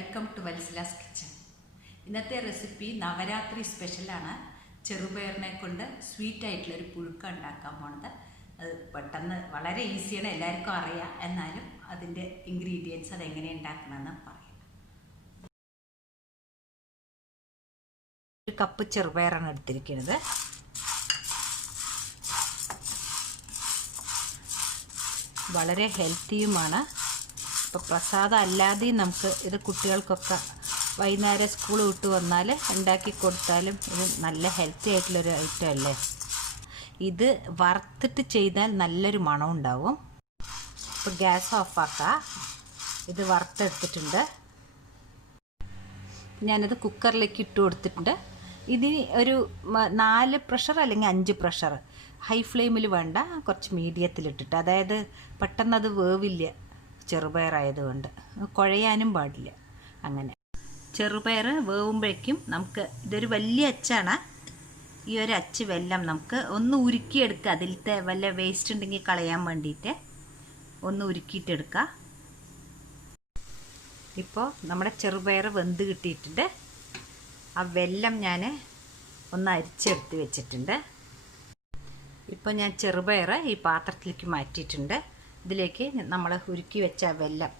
Welcome to Vatsala's kitchen. ഇന്നത്തെ recipe Navratri സ്പെഷ്യലാണ്. ചെറുപയറിനെ കൊണ്ട് സ്വീറ്റ് ആയിട്ടുള്ളൊരു പുഴുക്ക ഉണ്ടാക്കാൻ പോണത്. അത് പെട്ടെന്ന് വളരെ ഈസിയാണ്, എല്ലാവർക്കും അറിയാം. എന്നാലും അതിൻ്റെ ഇൻഗ്രീഡിയൻസ് അതെങ്ങനെ ഉണ്ടാക്കണമെന്ന് പറയാം. 1 കപ്പ് ചെറുപയറാണ് എടുത്തിരിക്കുന്നത്. വളരെ ഹെൽത്തിയുമാണ്. ഇപ്പോൾ പ്രസാദം അല്ലാതെയും നമുക്ക് ഇത് കുട്ടികൾക്കൊക്കെ വൈകുന്നേരം സ്കൂൾ വിട്ട് വന്നാൽ ഉണ്ടാക്കി കൊടുത്താലും ഇത് നല്ല ഹെൽത്തി ആയിട്ടുള്ളൊരു ഐറ്റം അല്ലേ. ഇത് വറുത്തിട്ട് ചെയ്താൽ നല്ലൊരു മണം ഉണ്ടാവും. ഇപ്പോൾ ഗ്യാസ് ഓഫാക്കാം. ഇത് വറുത്തെടുത്തിട്ടുണ്ട്. ഞാനത് കുക്കറിലേക്ക് ഇട്ട് കൊടുത്തിട്ടുണ്ട്. ഇതിന് ഒരു 4 പ്രഷർ അല്ലെങ്കിൽ 5 പ്രഷർ, ഹൈ ഫ്ലെയിമിൽ വേണ്ട, കുറച്ച് മീഡിയത്തിലിട്ടിട്ട്, അതായത് പെട്ടെന്നത് വേവില്ല ചെറുപയറായതുകൊണ്ട്, കുഴയാനും പാടില്ല. അങ്ങനെ ചെറുപയർ വേവുമ്പോഴേക്കും നമുക്ക് ഇതൊരു വലിയ അച്ചാണ്. ഈ ഒരു അച്ച് വെല്ലം നമുക്ക് ഒന്ന് ഉരുക്കിയെടുക്കുക. അതിലത്തെ വല്ല വേസ്റ്റ് ഉണ്ടെങ്കിൽ കളയാൻ വേണ്ടിയിട്ട് ഒന്ന് ഉരുക്കിയിട്ടെടുക്കുക. ഇപ്പോൾ നമ്മുടെ ചെറുപയർ വെന്ത് കിട്ടിയിട്ടുണ്ട്. ആ വെല്ലം ഞാൻ ഒന്ന് അരിച്ചെടുത്ത് വെച്ചിട്ടുണ്ട്. ഇപ്പോൾ ഞാൻ ചെറുപയർ ഈ പാത്രത്തിലേക്ക് മാറ്റിയിട്ടുണ്ട്. ഇതിലേക്ക് നമ്മൾ ഉരുക്കി വെച്ച വെല്ലം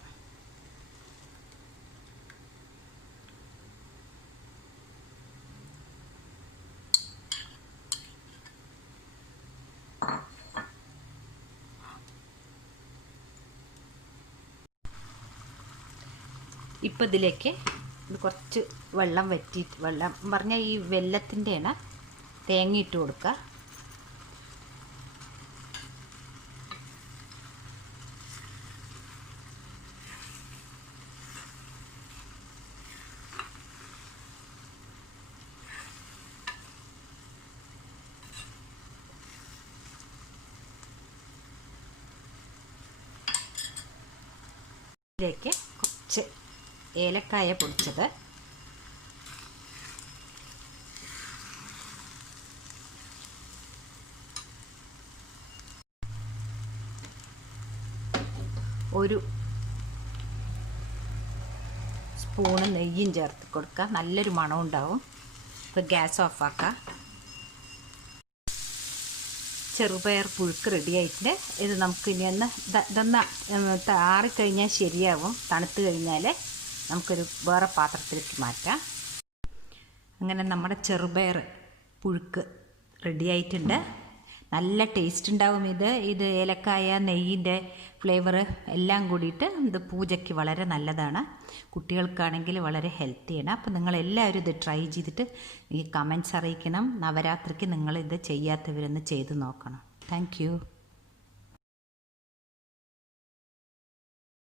ഇപ്പോൾ ഇതിലേക്ക് കുറച്ച് വെള്ളം വെള്ളം പറഞ്ഞാൽ ഈ വെല്ലത്തിൻ്റെയാണ്, തേങ്ങ ഇട്ട് കൊടുക്കുക. ഇതിലേക്ക് കുറച്ച് ഏലക്കായ പൊടിച്ചത്, ഒരു സ്പൂണ് നെയ്യും ചേർത്ത് കൊടുക്കുക. നല്ലൊരു മണം ഉണ്ടാവും. ഇപ്പോൾ ഗ്യാസ് ഓഫാക്കുക. ചെറുപയർ പുഴുക്ക് റെഡി ആയിട്ടുണ്ട്. ഇത് നമുക്ക് ഇനി ഇതൊന്ന് ആറിക്കഴിഞ്ഞാൽ ശരിയാവും. തണുത്ത് കഴിഞ്ഞാൽ നമുക്കൊരു വേറെ പാത്രത്തിലേക്ക് മാറ്റാം. അങ്ങനെ നമ്മുടെ ചെറുപയർ പുഴുക്ക് റെഡി ആയിട്ടുണ്ട്. നല്ല ടേസ്റ്റ് ഉണ്ടാവും. ഇത് ഏലക്കായ, നെയ്യിൻ്റെ ഫ്ലേവർ എല്ലാം കൂടിയിട്ട് ഇത് പൂജയ്ക്ക് വളരെ നല്ലതാണ്. കുട്ടികൾക്കാണെങ്കിൽ വളരെ ഹെൽത്തിയാണ്. അപ്പോൾ നിങ്ങളെല്ലാവരും ഇത് ട്രൈ ചെയ്തിട്ട് ഈ കമൻറ്റ്സ് അറിയിക്കണം. നവരാത്രിക്ക് നിങ്ങളിത് ചെയ്യാത്തവരൊന്ന് ചെയ്ത് നോക്കണം. താങ്ക്